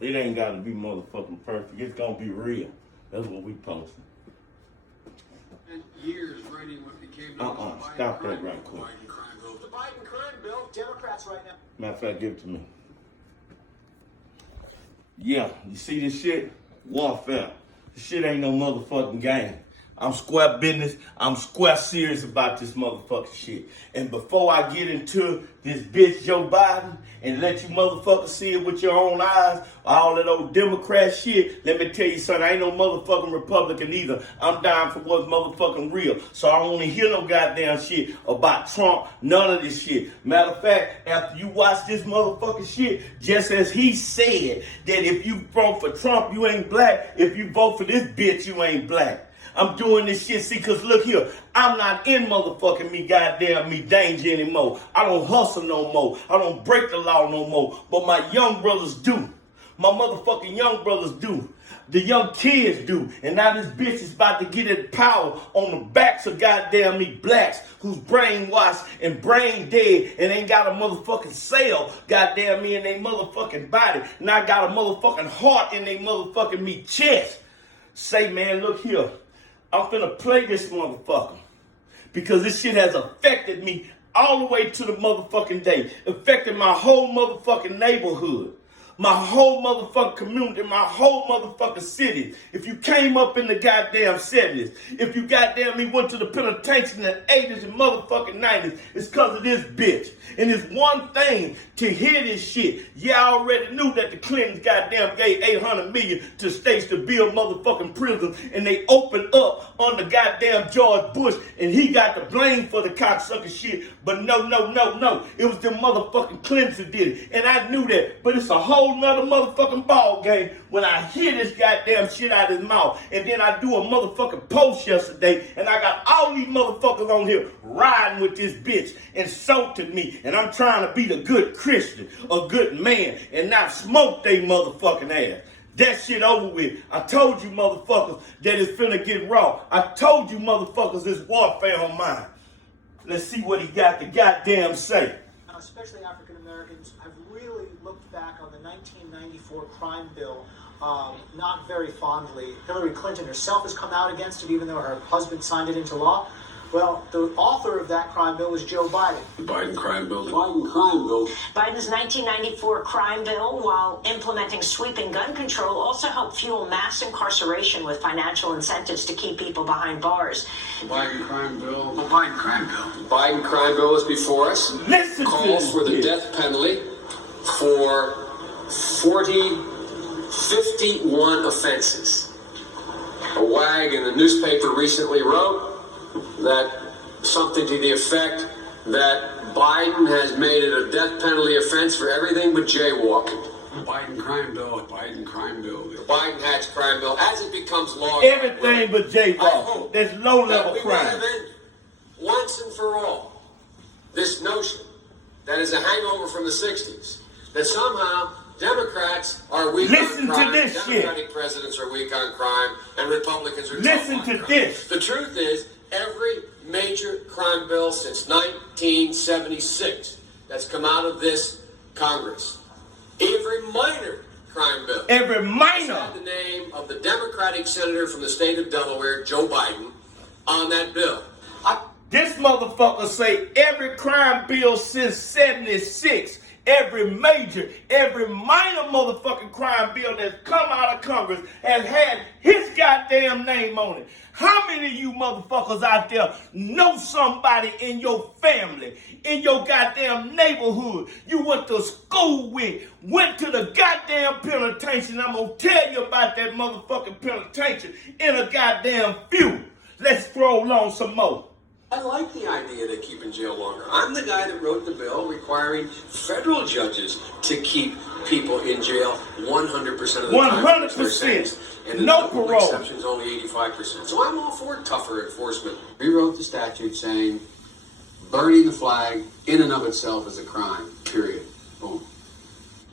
It ain't gotta be motherfucking perfect. It's gonna be real. That's what we posting. Years writing what became Stop that right quick. The Biden crime bill, Democrats right now. Matter of fact, give it to me. Yeah, you see this shit? Warfare. This shit ain't no motherfucking game. I'm square business. I'm square serious about this motherfucking shit. And before I get into this bitch Joe Biden and let you motherfuckers see it with your own eyes, all that old Democrat shit, let me tell you something. I ain't no motherfucking Republican either. I'm down for what's motherfucking real. So I don't want to hear no goddamn shit about Trump. None of this shit. Matter of fact, after you watch this motherfucking shit, just as he said that if you vote for Trump, you ain't black. If you vote for this bitch, you ain't black. I'm doing this shit, see, cause look here, I'm not in motherfucking me danger anymore. I don't hustle no more. I don't break the law no more. But my young brothers do. My motherfucking young brothers do. The young kids do. And now this bitch is about to get its power on the backs of goddamn me blacks who's brainwashed and brain dead and ain't got a motherfucking cell goddamn me in their motherfucking body. Now got a motherfucking heart in their motherfucking me chest. Say, man, look here. I'm finna play this motherfucker because this shit has affected me all the way to the motherfucking day. Affected my whole motherfucking neighborhood, my whole motherfucking community, my whole motherfucking city. If you came up in the goddamn 70s, if you goddamn me went to the penitentiary in the 80s and motherfucking 90s, it's because of this bitch. And it's one thing to hear this shit. Yeah, I already knew that the Clintons goddamn gave $800 million to states to build motherfucking prisons, and they opened up under goddamn George Bush, and he got the blame for the cocksucker shit. But no. It was them motherfucking Clintons who did it. And I knew that. But it's a whole nother motherfucking ball game when I hear this goddamn shit out of his mouth. And then I do a motherfucking post yesterday, and I got all these motherfuckers on here riding with this bitch, insulting me. And I'm trying to be the good Christian, a good man, and not smoke they motherfucking ass. That shit over with. I told you motherfuckers that it's finna get raw. I told you motherfuckers it's warfare on mine. Let's see what he got to goddamn say. Especially African Americans have really looked back on the 1994 crime bill not very fondly. Hillary Clinton herself has come out against it, even though her husband signed it into law. Well, the author of that crime bill was Joe Biden. The Biden crime bill. Biden's 1994 crime bill, while implementing sweeping gun control, also helped fuel mass incarceration with financial incentives to keep people behind bars. The Biden crime bill. The Biden crime bill. The Biden crime bill is before us. Listen to Calls for the death penalty for 51 offenses. A wag in the newspaper recently wrote that something to the effect that Biden has made it a death penalty offense for everything but jaywalking. The Biden crime bill. The Biden crime bill. The Biden Hatch crime bill, as it becomes law. Everything but jaywalking. That's low-level crime. Once and for all, this notion that is a hangover from the 60s, that somehow Democrats are weak Listen on crime, to this Democratic shit. presidents are weak on crime, and Republicans are Listen tough on to crime. this. The truth is, every major crime bill since 1976 that's come out of this Congress, every minor crime bill, Every minor. had the name of the Democratic senator from the state of Delaware, Joe Biden, on that bill. This motherfucker say every crime bill since 76, every major, every minor motherfucking crime bill that's come out of Congress has had his goddamn name on it. How many of you motherfuckers out there know somebody in your family, in your goddamn neighborhood, you went to school with, went to the goddamn penitentiary? I'm gonna tell you about that motherfucking penitentiary in a goddamn few. Let's scroll on some more. I like the idea to keep in jail longer. I'm the guy that wrote the bill requiring federal judges to keep people in jail 100% of the time. 100%. And No the parole. exceptions only 85%. So I'm all for tougher enforcement. We wrote the statute saying burning the flag in and of itself is a crime, period. Boom.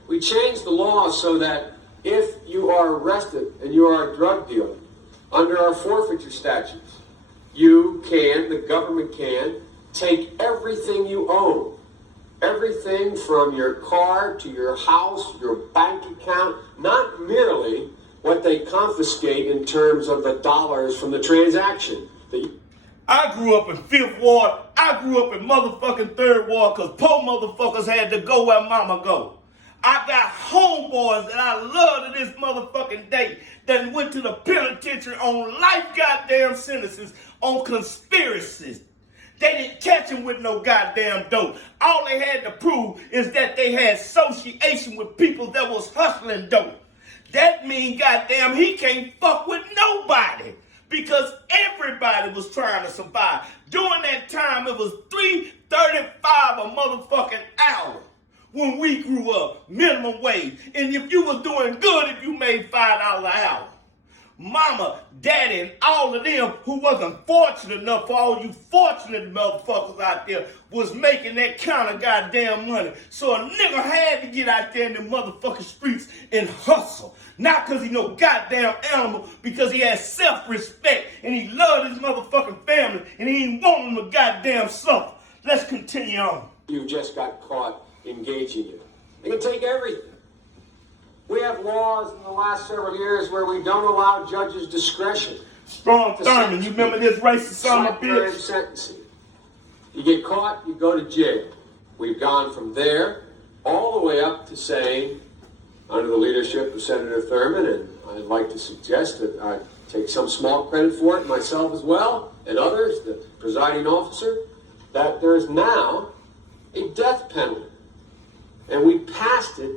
We changed the law so that if you are arrested and you are a drug dealer, under our forfeiture statutes, the government can, take everything you own. Everything from your car to your house, your bank account, not they confiscate in terms of the dollars from the transaction. I grew up in 5th Ward. I grew up in motherfucking 3rd Ward because poor motherfuckers had to go where mama go. I got homeboys that I love to this motherfucking day that went to the penitentiary on life goddamn sentences on conspiracies. They didn't catch him with no goddamn dope. All they had to prove is that they had association with people that was hustling dope. That means goddamn he can't fuck with nobody because everybody was trying to survive. During that time, it was $3.35 a motherfucking hour. When we grew up, minimum wage. And if you was doing good, if you made $5 an hour. Mama, daddy, and all of them who wasn't fortunate enough, for all you fortunate motherfuckers out there, was making that kind of goddamn money. So a nigga had to get out there in the motherfucking streets and hustle. Not because he no goddamn animal, because he had self-respect and he loved his motherfucking family and he didn't want him to goddamn suffer. Let's continue on. You just got caught engaging in. They can take everything. We have laws in the last several years where we don't allow judges discretion. Strom Thurmond, you remember this racist son of a bitch? Sentencing. You get caught, you go to jail. We've gone from there all the way up to saying, under the leadership of Senator Thurmond, and I'd like to suggest that I take some small credit for it myself as well, and others, the presiding officer, that there is now a death penalty. And we passed it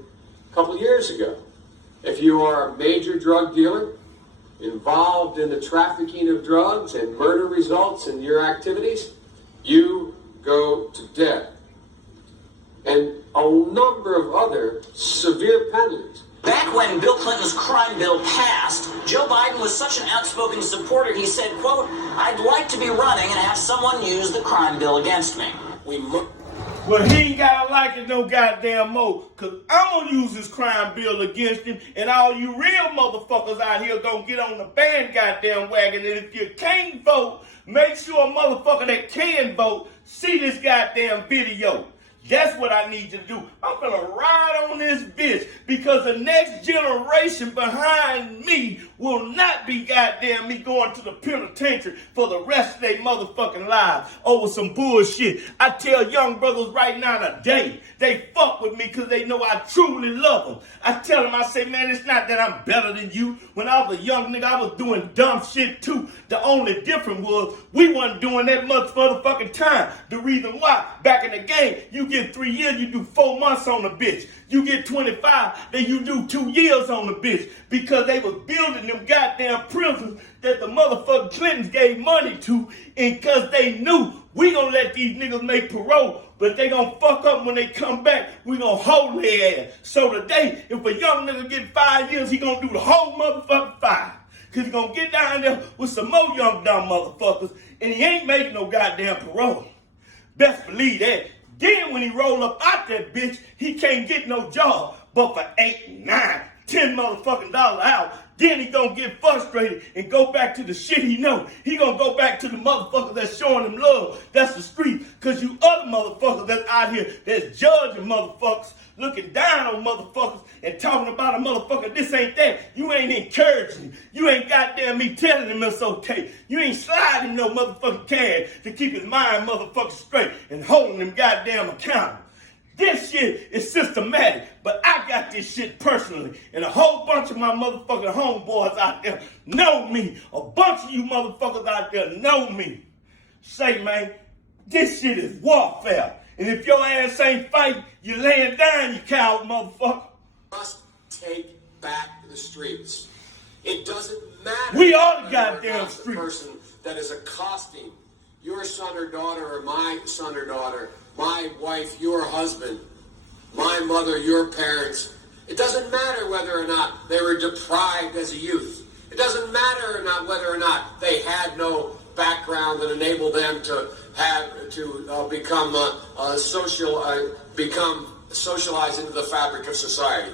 a couple years ago. If you are a major drug dealer involved in the trafficking of drugs and murder results in your activities, you go to death. And a number of other severe penalties. Back when Bill Clinton's crime bill passed, Joe Biden was such an outspoken supporter, he said, quote, "I'd like to be running and have someone use the crime bill against me." Well, he ain't gotta like it no goddamn more, cause I'm gonna use this crime bill against him, and all you real motherfuckers out here gonna get on the band goddamn wagon, and if you can't vote, make sure a motherfucker that can vote see this goddamn video. That's what I need you to do. I'm gonna ride on this bitch because the next generation behind me will not be goddamn me going to the penitentiary for the rest of their motherfucking lives over some bullshit. I tell young brothers right now today, they fuck with me because they know I truly love them. I tell them, I say, man, it's not that I'm better than you. When I was a young nigga, I was doing dumb shit too. The only difference was we wasn't doing that much motherfucking time. The reason why, back in the game, you get 3 years, you do 4 months on the bitch. You get 25, then you do 2 years on the bitch because they was building them goddamn prisons that the motherfucking Clintons gave money to, and because they knew we gonna let these niggas make parole, but they gonna fuck up when they come back. We gonna hold their ass. So today, if a young nigga get 5 years, he gonna do the whole motherfucking 5. Because he gonna get down there with some more young dumb motherfuckers, and he ain't making no goddamn parole. Best believe that. Then when he roll up out that bitch, he can't get no job. But for 8, 9, 10 motherfucking dollars an hour, then he gonna get frustrated and go back to the shit he know. He gonna go back to the motherfuckers that's showing him love. That's the street. Cause you other motherfuckers that's out here that's judging motherfuckers, looking down on motherfuckers and talking about a motherfucker, this ain't that. You ain't encouraging. You ain't goddamn me telling him it's okay. You ain't sliding no motherfucking cash to keep his mind motherfucking straight and holding him goddamn accountable. This shit is systematic, but I got this shit personally, and a whole bunch of my motherfucking homeboys out there know me. A bunch of you motherfuckers out there know me. Say, man, this shit is warfare. And if your ass ain't fighting, you laying down, you coward motherfucker. Must take back the streets. It doesn't matter. We are the goddamn streets. The person that is accosting your son or daughter or my son or daughter, my wife, your husband, my mother, your parents. It doesn't matter whether or not they were deprived as a youth. It doesn't matter or not whether or not they had no background that enabled them to become socialized into the fabric of society.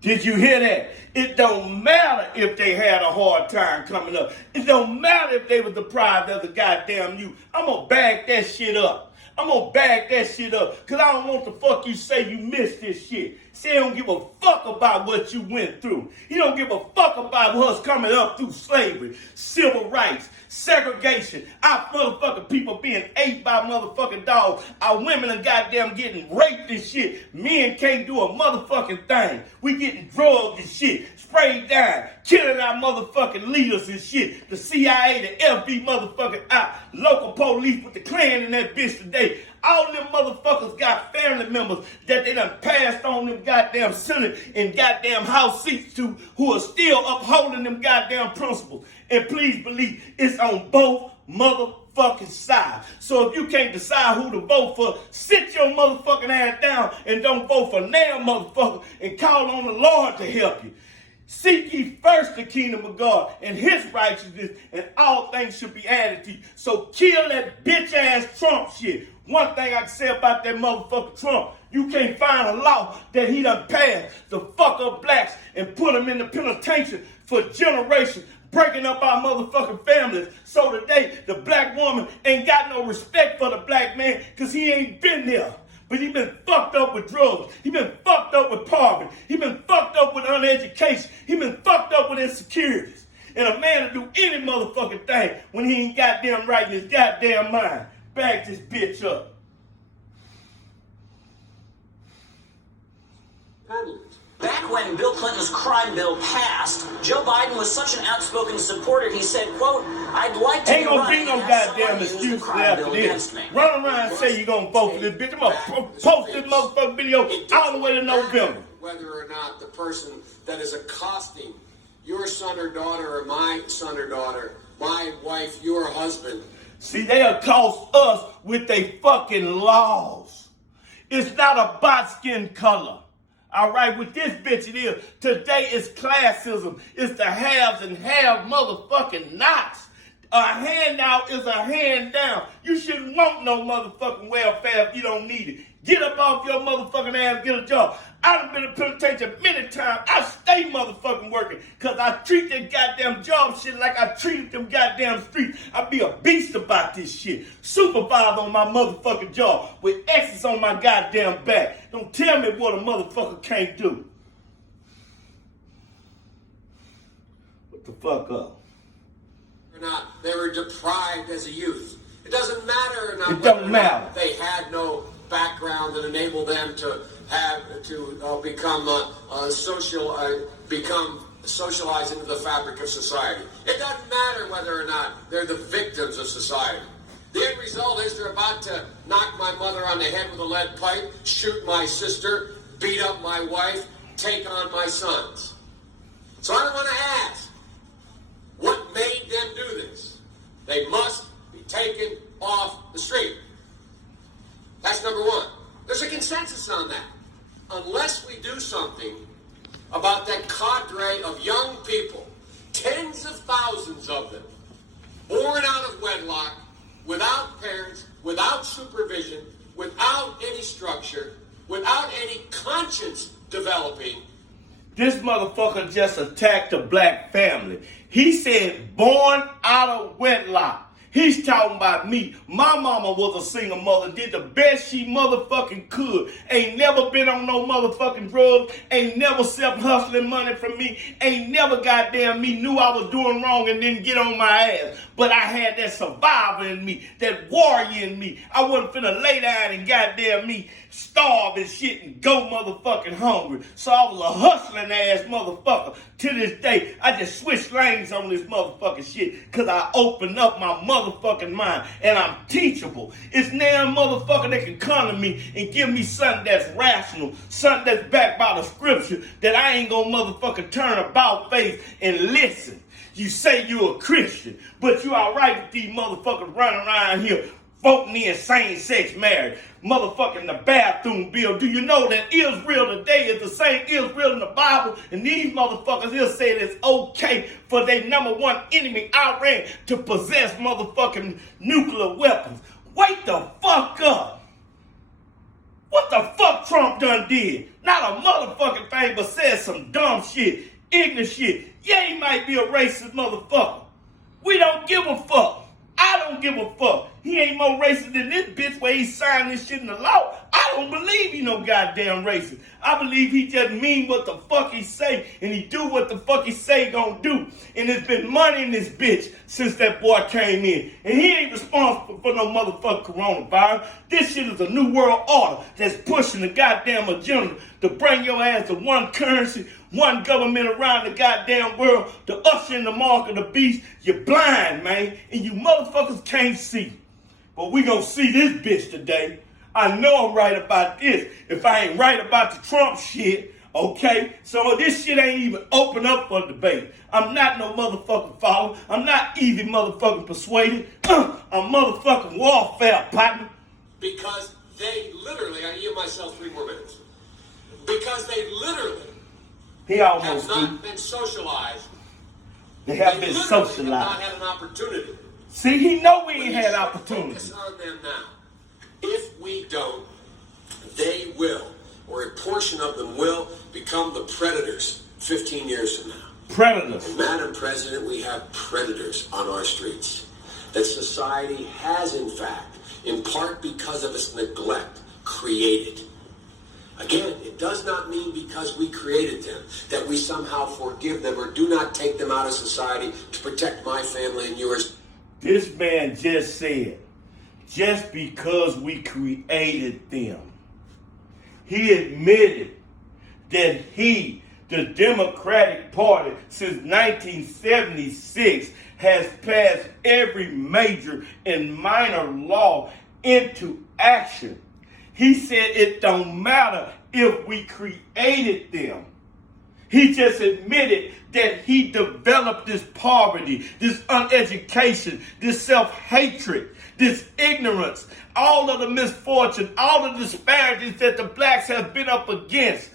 Did you hear that? It don't matter if they had a hard time coming up. It don't matter if they were deprived as a goddamn youth. I'm gonna bag that shit up. I'm gonna bag that shit up. Cause I don't want the fuck you say you missed this shit. Say he don't give a fuck about what you went through. He don't give a fuck about what's coming up through slavery, civil rights, segregation, our motherfucking people being ate by motherfucking dogs, our women are goddamn getting raped and shit. Men can't do a motherfucking thing. We getting drugged and shit, sprayed down, killing our motherfucking leaders and shit. The CIA, the FB motherfucking out, local police with the Klan in that bitch today. All them motherfuckers got family members that they done passed on them goddamn Senate and goddamn House seats to, who are still upholding them goddamn principles. And please believe it's on both motherfucking sides. So if you can't decide who to vote for, sit your motherfucking ass down and don't vote for now, motherfucker, and call on the Lord to help you. Seek ye first the kingdom of God and his righteousness, and all things should be added to you. So kill that bitch ass Trump shit. One thing I can say about that motherfucker Trump, you can't find a law that he done passed to fuck up blacks and put them in the penitentiary for generations, breaking up our motherfucking families. So today, the black woman ain't got no respect for the black man because he ain't been there. But he been fucked up with drugs. He been fucked up with poverty. He been fucked up with uneducation. He been fucked up with insecurities. And a man will do any motherfucking thing when he ain't goddamn right in his goddamn mind. Back this bitch up. Back when Bill Clinton's crime bill passed, Joe Biden was such an outspoken supporter, he said, quote, I'd like to ain't be gonna be no goddamn excuse after this. Run around and say you're gonna vote for this bitch. I'm gonna post this motherfucking video all the way to November. Whether or not the person that is accosting your son or daughter or my son or daughter, my wife, your husband. See, they accost us with they fucking laws. It's not about skin color. All right, with this bitch it is. Today is classism. It's the haves and have motherfucking nots. A handout is a hand down. You shouldn't want no motherfucking welfare if you don't need it. Get up off your motherfucking ass, get a job. I done been in penitentiary many times. I stay motherfucking working because I treat that goddamn job shit like I treated them goddamn streets. I be a beast about this shit. Supervised on my motherfucking job with X's on my goddamn back. Don't tell me what a motherfucker can't do. What the fuck up? Or not, they were deprived as a youth. It doesn't matter or not. It don't matter. They had no background that enabled them to become socialized into the fabric of society. It doesn't matter whether or not they're the victims of society. The end result is they're about to knock my mother on the head with a lead pipe, shoot my sister, beat up my wife, take on my sons. So I want to ask, what made them do this? They must be taken off the street. That's number one. There's a consensus on that. Unless we do something about that cadre of young people, tens of thousands of them, born out of wedlock, without parents, without supervision, without any structure, without any conscience developing. This motherfucker just attacked a black family. He said born out of wedlock. He's talking about me. My mama was a single mother, did the best she motherfucking could. Ain't never been on no motherfucking drugs. Ain't never self-hustling money from me. Ain't never goddamn me knew I was doing wrong and didn't get on my ass. But I had that survivor in me, that warrior in me. I wasn't finna lay down and goddamn me starve and shit and go motherfucking hungry. So I was a hustling ass motherfucker. To this day, I just switched lanes on this motherfucking shit because I opened up my motherfucking mind and I'm teachable. It's now motherfucker that can come to me and give me something that's rational, something that's backed by the scripture that I ain't gonna motherfucking turn about face and listen. You say you're a Christian, but you all right with these motherfuckers running around here voting in same-sex marriage, motherfucking the bathroom bill. Do you know that Israel today is the same Israel in the Bible? And these motherfuckers here say it's okay for their number one enemy, Iran, to possess motherfucking nuclear weapons. Wake the fuck up. What the fuck Trump done did? Not a motherfucking thing, but said some dumb shit, ignorant shit. Yeah, he might be a racist motherfucker. We don't give a fuck. I don't give a fuck. He ain't more racist than this bitch where he signed this shit in the law. I don't believe he no goddamn racist. I believe he just mean what the fuck he say, and he do what the fuck he say gonna do. And there's been money in this bitch since that boy came in. And he ain't responsible for no motherfucking coronavirus. This shit is a new world order that's pushing the goddamn agenda to bring your ass to one currency, one government around the goddamn world, to usher in the mark of the beast. You're blind, man, and you motherfuckers can't see. But we gonna see this bitch today. I know I'm right about this. If I ain't right about the Trump shit, okay? So this shit ain't even open up for debate. I'm not no motherfucking follower. I'm not easy motherfucking persuaded. I'm motherfucking warfare, partner. Because they literally, I give myself 3 more minutes. Because they literally He have almost not do. been socialized. They have They been literally socialized. have not had an opportunity. See, he know we We ain't need had to opportunity. focus on them now. If we don't, they will, or a portion of them will, become the predators 15 years from now. Predators. And Madam President, we have predators on our streets that society has, in fact, in part because of its neglect, created. Again, it does not mean because we created them that we somehow forgive them or do not take them out of society to protect my family and yours. This man just said, just because we created them. He admitted that he, the Democratic Party, since 1976, has passed every major and minor law into action. He said it don't matter if we created them. He just admitted that he developed this poverty, this uneducation, this self-hatred, this ignorance, all of the misfortune, all the disparities that the blacks have been up against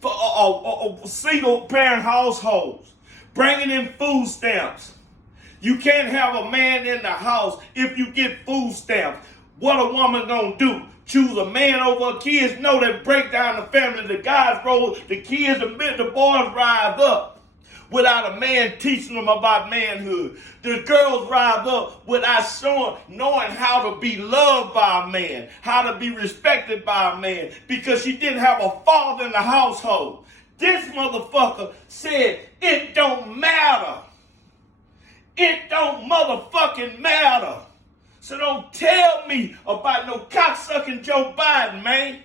for single-parent households, bringing in food stamps. You can't have a man in the house if you get food stamps. What a woman gonna do? Choose a man over her kids? No, that break down the family. The guys roll, the kids, the boys rise up without a man teaching them about manhood. The girls rise up without knowing how to be loved by a man, how to be respected by a man, because she didn't have a father in the household. This motherfucker said it don't matter. It don't motherfucking matter. So don't tell me about no cocksucking Joe Biden, man.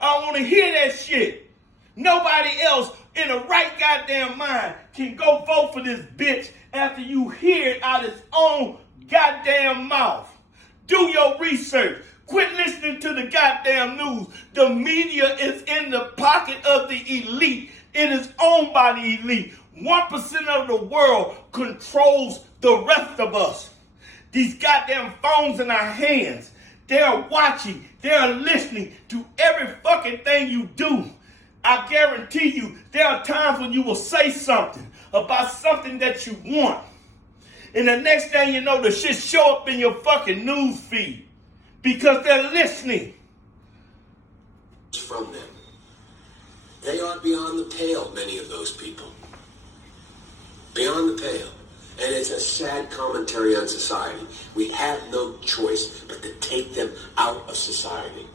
I don't want to hear that shit. Nobody else in the right goddamn mind can go vote for this bitch after you hear it out his own goddamn mouth. Do your research. Quit listening to the goddamn news. The media is in the pocket of the elite. It is owned by the elite. 1% of the world controls the rest of us. These goddamn phones in our hands, they're watching, they're listening to every fucking thing you do. I guarantee you, there are times when you will say something about something that you want. And the next thing you know, the shit show up in your fucking news feed because they're listening. From them. They are beyond the pale, many of those people. Beyond the pale. And it's a sad commentary on society. We have no choice but to take them out of society.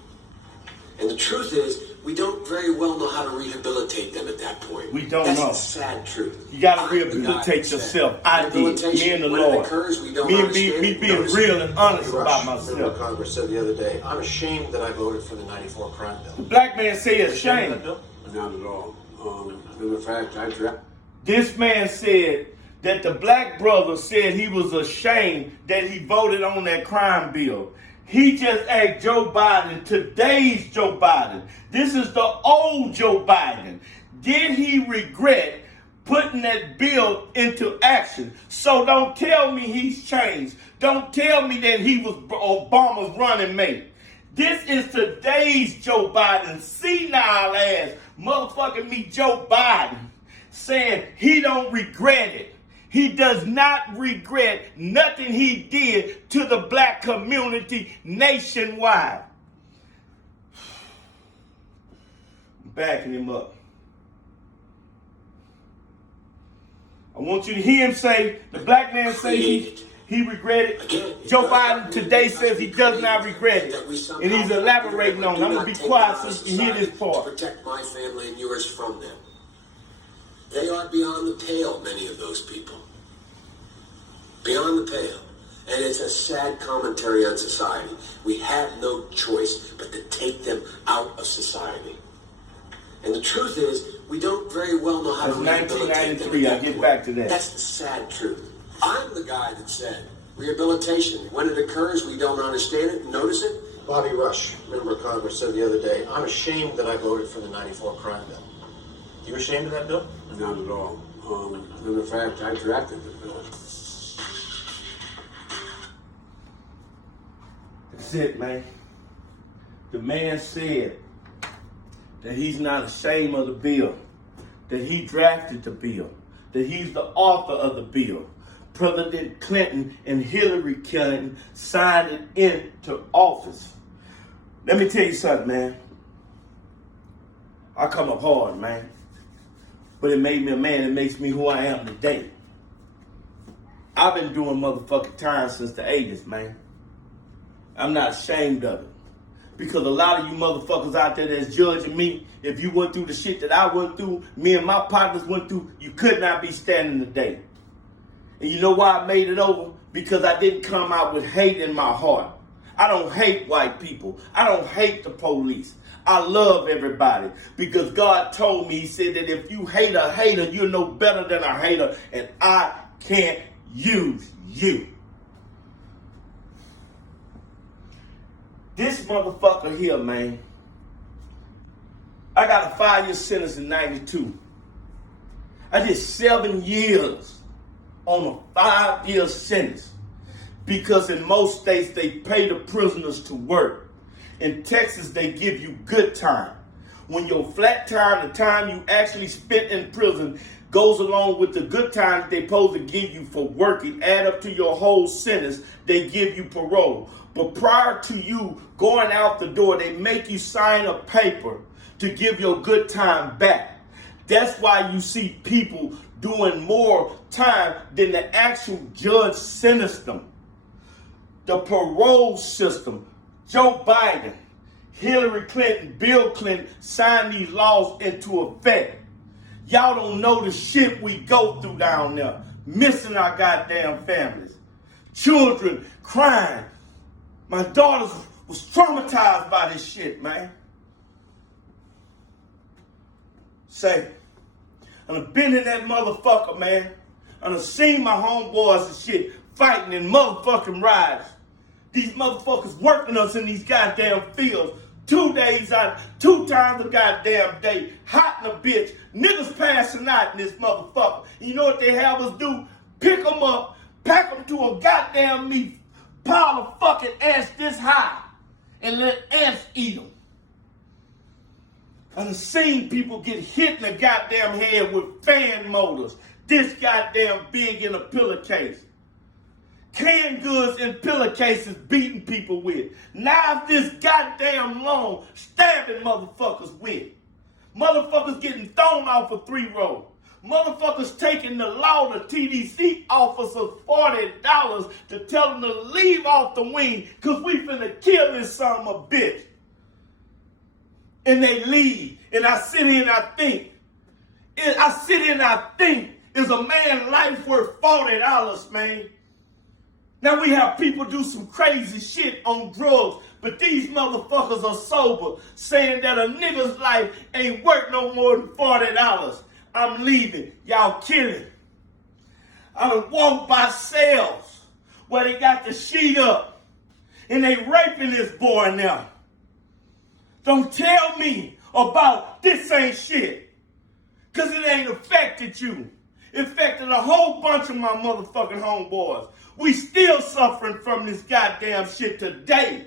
And the truth is, we don't very well know how to rehabilitate them at that point. We don't That's know. the sad truth. You gotta rehabilitate yourself. I did. Me and the when Lord. it occurs, we don't Me understand. being real and honest about Member of myself. Congress said the other day, I'm ashamed that I voted for the 94 crime The bill. black man say it's Ashamed of shame. that bill? Not at all. In fact, I dropped. This man said that the black brother said he was ashamed that he voted on that crime bill. He just asked Joe Biden, today's Joe Biden. This is the old Joe Biden. Did he regret putting that bill into action? So don't tell me he's changed. Don't tell me that he was Obama's running mate. This is today's Joe Biden, senile ass motherfucking me Joe Biden, saying he don't regret it. He does not regret nothing he did to the black community nationwide. I'm backing him up. I want you to hear him say, the black man say He regretted. Again, Joe Biden today says he does not regret it. And he's elaborating on it. I'm going to be quiet so you can hear this part. To protect my family and yours from them. They are beyond the pale, many of those people. Beyond the pale. And it's a sad commentary on society. We have no choice but to take them out of society. And the truth is, we don't very well know how to rehabilitate them. 1993, I'll get back to that. That's the sad truth. I'm the guy that said rehabilitation, when it occurs, we don't understand it, notice it. Bobby Rush, member of Congress, said the other day, I'm ashamed that I voted for the 94 crime bill. You ashamed of that bill? Not at all. Matter of fact, I drafted the bill. That's it, man. The man said that he's not ashamed of the bill, that he drafted the bill, that he's the author of the bill. President Clinton and Hillary Clinton signed it into office. Let me tell you something, man. I come up hard, man. But it made me a man. It makes me who I am today. I've been doing motherfucking time since the 80s, man. I'm not ashamed of it. Because a lot of you motherfuckers out there that's judging me, if you went through the shit that I went through, me and my partners went through, you could not be standing today. And you know why I made it over? Because I didn't come out with hate in my heart. I don't hate white people. I don't hate the police. I love everybody. Because God told me, he said that if you hate a hater, you're no better than a hater. And I can't use you. This motherfucker here, man. I got a 5-year sentence in 92. I did 7 years on a 5-year sentence. Because in most states, they pay the prisoners to work. In Texas, they give you good time. When your flat time, the time you actually spent in prison, goes along with the good time they're supposed to give you for working, add up to your whole sentence, they give you parole. But prior to you going out the door, they make you sign a paper to give your good time back. That's why you see people doing more time than the actual judge sentenced them. The parole system, Joe Biden, Hillary Clinton, Bill Clinton signed these laws into effect. Y'all don't know the shit we go through down there, missing our goddamn families. Children crying. My daughter was traumatized by this shit, man. Say, I've been in that motherfucker, man. I've seen my homeboys and shit fighting in motherfucking rides. These motherfuckers working us in these goddamn fields 2 days out, 2 times a goddamn day, hot in a bitch. Niggas passing out in this motherfucker. And you know what they have us do? Pick them up, pack them to a goddamn meat pile of fucking ants this high and let ants eat them. I've seen people get hit in the goddamn head with fan motors this goddamn big in a pillowcase. Canned goods in pillowcases beating people with. Knives this goddamn long stabbing motherfuckers with. Motherfuckers getting thrown off a 3-row. Motherfuckers taking the law to TDC officers $40 to tell them to leave off the wing because we finna kill this son of a bitch. And they leave. And I sit here and I think, is a man's life worth $40, man? Now we have people do some crazy shit on drugs, but these motherfuckers are sober, saying that a nigga's life ain't worth no more than $40. I'm leaving. Y'all killing. I done walked by cells where they got the sheet up and they raping this boy now. Don't tell me about this ain't shit, because it ain't affected you. It affected a whole bunch of my motherfucking homeboys. We still suffering from this goddamn shit today.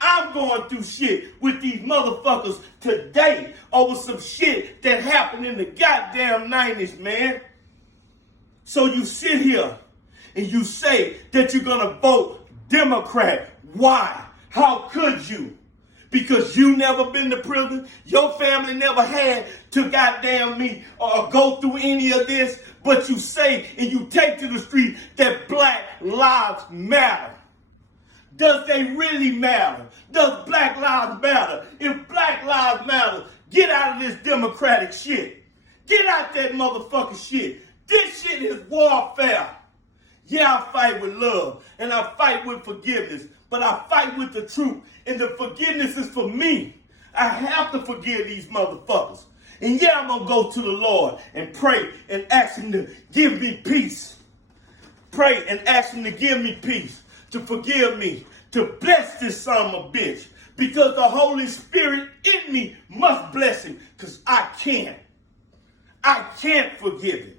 I'm going through shit with these motherfuckers today over some shit that happened in the goddamn 90s, man. So you sit here and you say that you're gonna vote Democrat. Why? How could you? Because you never been to prison, your family never had to goddamn me or go through any of this, but you say and you take to the street that black lives matter. Does they really matter? Does black lives matter? If black lives matter, get out of this democratic shit. Get out that motherfucking shit. This shit is warfare. Yeah, I fight with love and I fight with forgiveness, but I fight with the truth. And the forgiveness is for me. I have to forgive these motherfuckers. And yeah, I'm going to go to the Lord and pray and ask him to give me peace. Pray and ask him to give me peace, to forgive me, to bless this son of a bitch. Because the Holy Spirit in me must bless him, because I can't. I can't forgive him.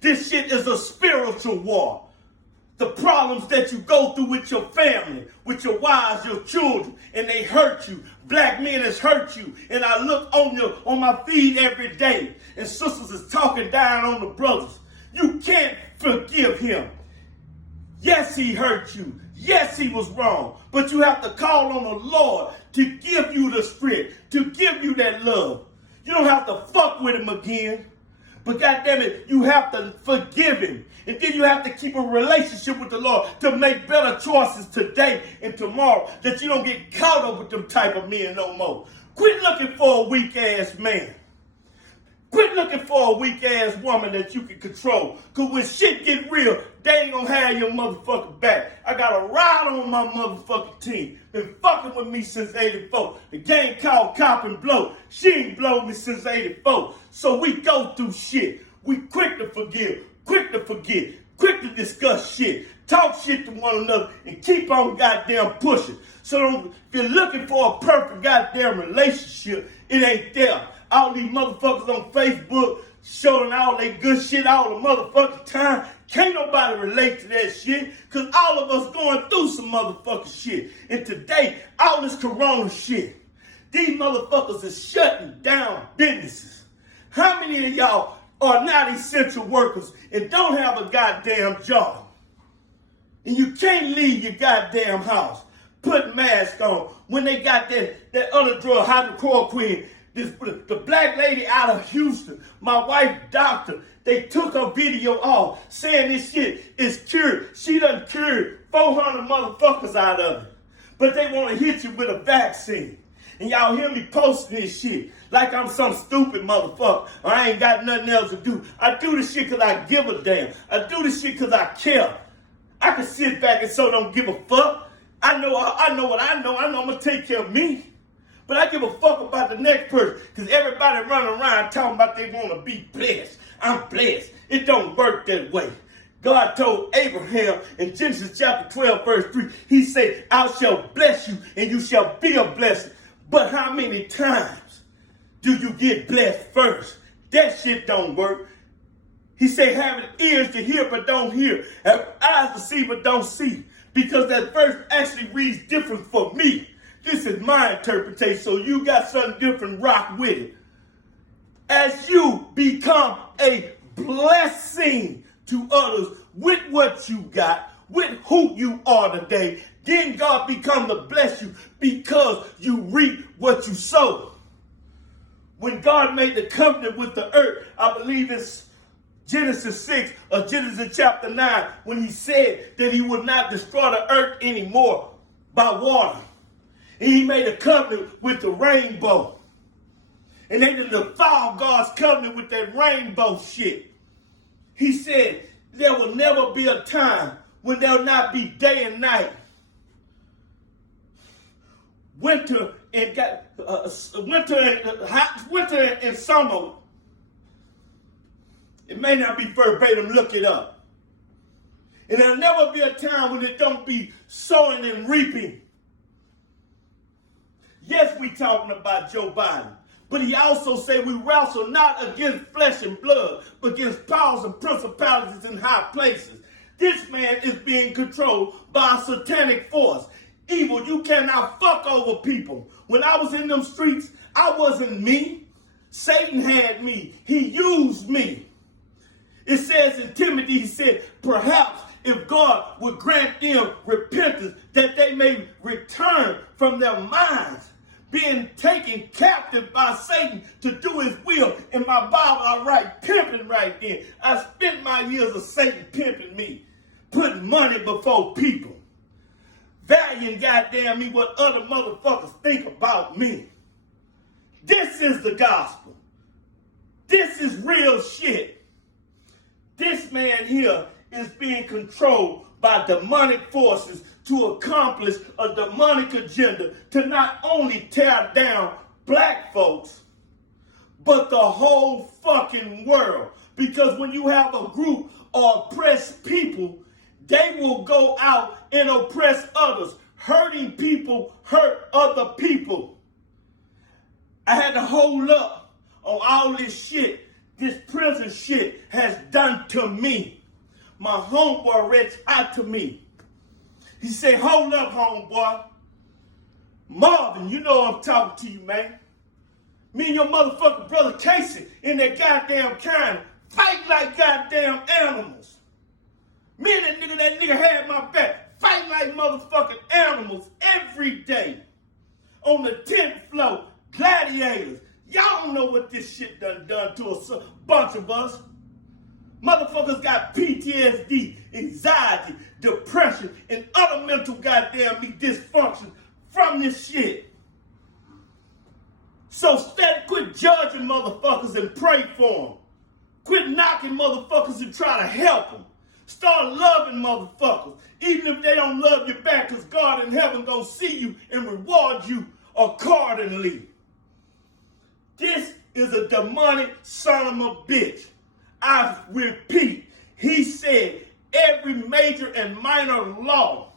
This shit is a spiritual war. The problems that you go through with your family, with your wives, your children, and they hurt you. Black men has hurt you. And I look on my feed every day, and sisters is talking down on the brothers. You can't forgive him. Yes, he hurt you. Yes, he was wrong. But you have to call on the Lord to give you the strength, to give you that love. You don't have to fuck with him again. But goddamn it, you have to forgive him. And then you have to keep a relationship with the Lord to make better choices today and tomorrow, that you don't get caught up with them type of men no more. Quit looking for a weak-ass man. Quit looking for a weak-ass woman that you can control. Because when shit get real, they ain't gonna have your motherfucking back. I got a ride on my motherfucking team. Been fucking with me since 84. The game called Cop and Blow. She ain't blowed me since 84. So we go through shit. We quick to forgive, quick to forget, quick to discuss shit. Talk shit to one another and keep on goddamn pushing. So if you're looking for a perfect goddamn relationship, it ain't there. All these motherfuckers on Facebook showing all they good shit all the motherfucking time. Can't nobody relate to that shit, because all of us going through some motherfucking shit. And today, all this corona shit, these motherfuckers is shutting down businesses. How many of y'all are not essential workers and don't have a goddamn job? And you can't leave your goddamn house, put masks on, when they got that other drug, hydrochloroquine. The black lady out of Houston, my wife doctor, they took her video off saying this shit is cured. She done cured 400 motherfuckers out of it. But they want to hit you with a vaccine. And y'all hear me posting this shit like I'm some stupid motherfucker. Or I ain't got nothing else to do. I do this shit because I give a damn. I do this shit because I care. I can sit back and so don't give a fuck. I know what I know. I know I'm going to take care of me. But I give a fuck about the next person, because everybody running around talking about they want to be blessed. I'm blessed. It don't work that way. God told Abraham in Genesis chapter 12, verse 3, he said, I shall bless you and you shall be a blessing. But how many times do you get blessed first? That shit don't work. He said, having ears to hear but don't hear, have eyes to see but don't see. Because that verse actually reads different for me. This is my interpretation, so you got something different, rock with it. As you become a blessing to others with what you got, with who you are today, then God become to bless you because you reap what you sow. When God made the covenant with the earth, I believe it's Genesis 6 or Genesis chapter 9, when he said that he would not destroy the earth anymore by water. And he made a covenant with the rainbow. And they didn't defile God's covenant with that rainbow shit. He said there will never be a time when there will not be day and night. Winter and summer. It may not be verbatim, look it up. And there'll never be a time when it don't be sowing and reaping. Yes, we talking about Joe Biden, but he also said we wrestle not against flesh and blood, but against powers and principalities in high places. This man is being controlled by a satanic force. Evil, you cannot fuck over people. When I was in them streets, I wasn't me. Satan had me. He used me. It says in Timothy, he said, perhaps if God would grant them repentance, that they may return from their minds. being taken captive by Satan to do his will. In my Bible, I write pimping right there. I spent my years of Satan pimping me, putting money before people, valuing goddamn me what other motherfuckers think about me. This is the gospel. This is real shit. This man here is being controlled by demonic forces to accomplish a demonic agenda to not only tear down black folks, but the whole fucking world. Because when you have a group of oppressed people, they will go out and oppress others. Hurting people hurt other people. I had to hold up on all this shit this prison shit has done to me. My homeboy reached out to me. He said, hold up, homeboy. Marvin, you know I'm talking to you, man. Me and your motherfucking brother Casey in that goddamn county fight like goddamn animals. Me and that nigga had my back. Fight like motherfucking animals every day. On the 10th floor, gladiators. Y'all don't know what this shit done to a bunch of us. Motherfuckers got PTSD, anxiety, depression, and other mental goddamn dysfunction from this shit. So quit judging motherfuckers and pray for them. Quit knocking motherfuckers and try to help them. Start loving motherfuckers, even if they don't love you back, because God in heaven gonna see you and reward you accordingly. This is a demonic son of a bitch. I repeat, he said every major and minor law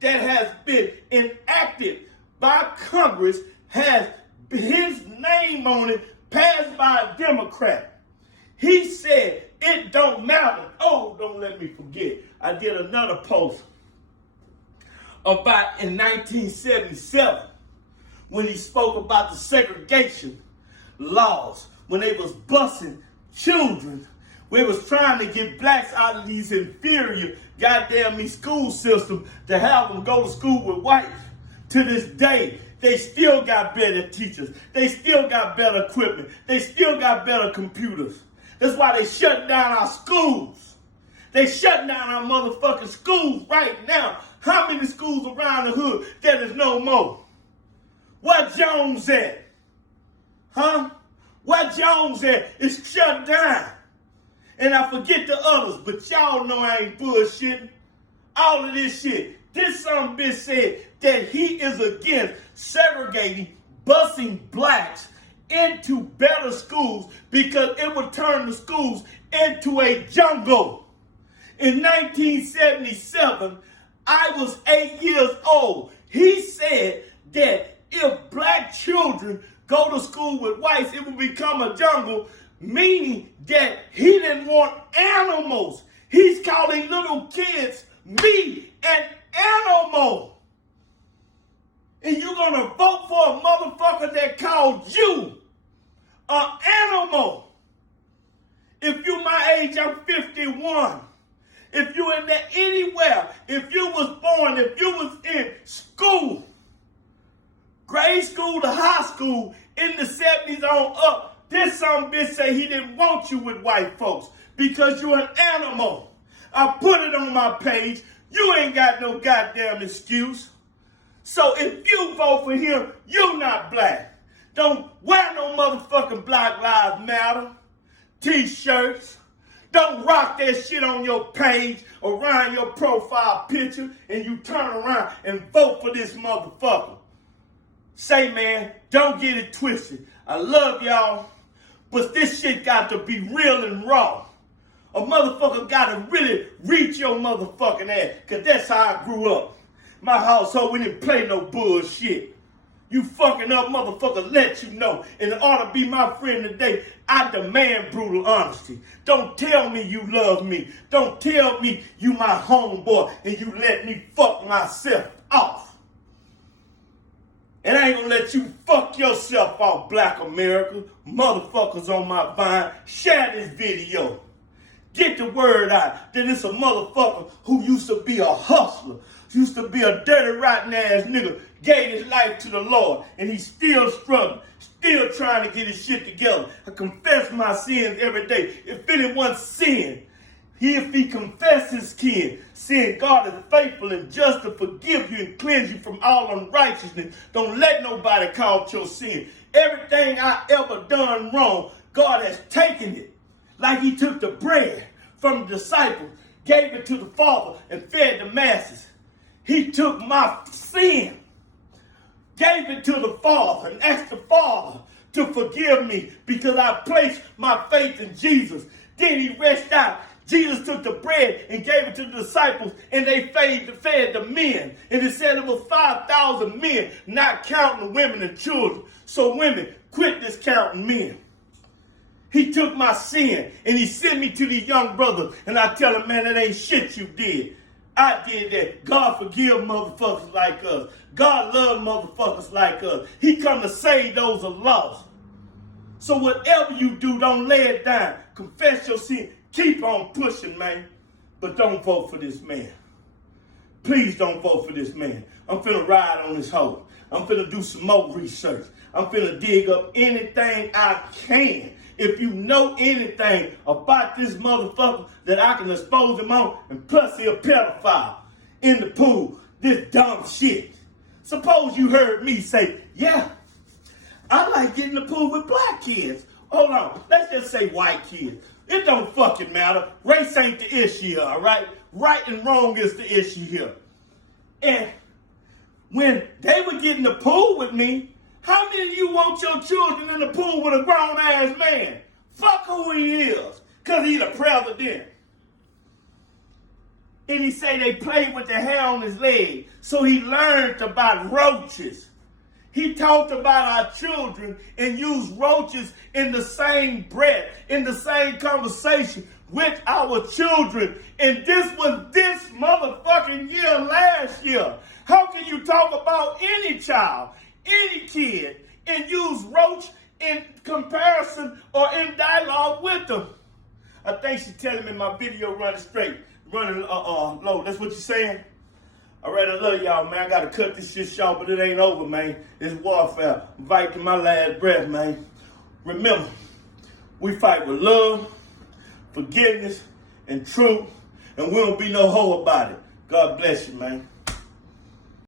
that has been enacted by Congress has his name on it, passed by a Democrat. He said it don't matter. Oh, don't let me forget. I did another post about in 1977 when he spoke about the segregation laws, when they was busing children. We was trying to get blacks out of these inferior goddamn school system to have them go to school with whites. To this day, they still got better teachers. They still got better equipment. They still got better computers. That's why they shut down our schools. They shut down our motherfucking schools right now. How many schools around the hood that is no more? Where Jones at? Huh? Where Jones at? It's shut down. And I forget the others, but y'all know I ain't bullshitting. All of this shit. This son bitch said that he is against segregating, busing blacks into better schools because it would turn the schools into a jungle. In 1977, I was 8 years old. He said that if black children go to school with whites, it will become a jungle, meaning that he didn't want animals. He's calling little kids me an animal. And you're going to vote for a motherfucker that called you an animal. If you my age, I'm 51. If you in there anywhere, if you was born, if you was in school, grade school to high school, in the 70s on up, this some bitch say he didn't want you with white folks because you're an animal. I put it on my page. You ain't got no goddamn excuse. So if you vote for him, you not black. Don't wear no motherfucking Black Lives Matter t-shirts. Don't rock that shit on your page around your profile picture and you turn around and vote for this motherfucker. Say, man, don't get it twisted. I love y'all, but this shit got to be real and raw. A motherfucker got to really reach your motherfucking ass, because that's how I grew up. My household, we didn't play no bullshit. You fucking up motherfucker, let you know. And in order to be my friend today, I demand brutal honesty. Don't tell me you love me. Don't tell me you my homeboy and you let me fuck myself off. And I ain't gonna let you fuck yourself off, Black America. Motherfuckers on my vine, share this video. Get the word out that it's a motherfucker who used to be a hustler, used to be a dirty, rotten ass nigga, gave his life to the Lord, and he's still struggling, still trying to get his shit together. I confess my sins every day. If anyone sin, if he confess his sin, God is faithful and just to forgive you and cleanse you from all unrighteousness. Don't let nobody count your sin. Everything I ever done wrong, God has taken it. Like he took the bread from the disciples, gave it to the Father, and fed the masses. He took my sin, gave it to the Father, and asked the Father to forgive me because I placed my faith in Jesus. Then he reached out. Jesus took the bread and gave it to the disciples, and they fed the men. And it said it was 5,000 men, not counting the women and children. So women, quit discounting men. He took my sin, and he sent me to these young brothers, and I tell them, man, that ain't shit you did. I did that. God forgive motherfuckers like us. God love motherfuckers like us. He come to save those who are lost. So whatever you do, don't lay it down. Confess your sin. Keep on pushing, man. But don't vote for this man. Please don't vote for this man. I'm finna ride on this hoe. I'm finna do some more research. I'm finna dig up anything I can. If you know anything about this motherfucker that I can expose him on, and plus he a pedophile in the pool, this dumb shit. Suppose you heard me say, yeah, I like getting in the pool with black kids. Hold on, let's just say white kids. It don't fucking matter. Race ain't the issue, all right? Right and wrong is the issue here. And when they would get in the pool with me, how many of you want your children in the pool with a grown-ass man? Fuck who he is, because he's the president. And he say they played with the hair on his leg, so he learned about roaches. He talked about our children and used roaches in the same breath, in the same conversation with our children. And this was this motherfucking year last year. How can you talk about any child, any kid, and use roach in comparison or in dialogue with them? I think she's telling me my video running straight, running low. That's what you're saying? All right, I love y'all, man. I got to cut this shit short, but it ain't over, man. It's warfare. I'm fighting to my last breath, man. Remember, we fight with love, forgiveness, and truth, and we don't be no hoe about it. God bless you, man.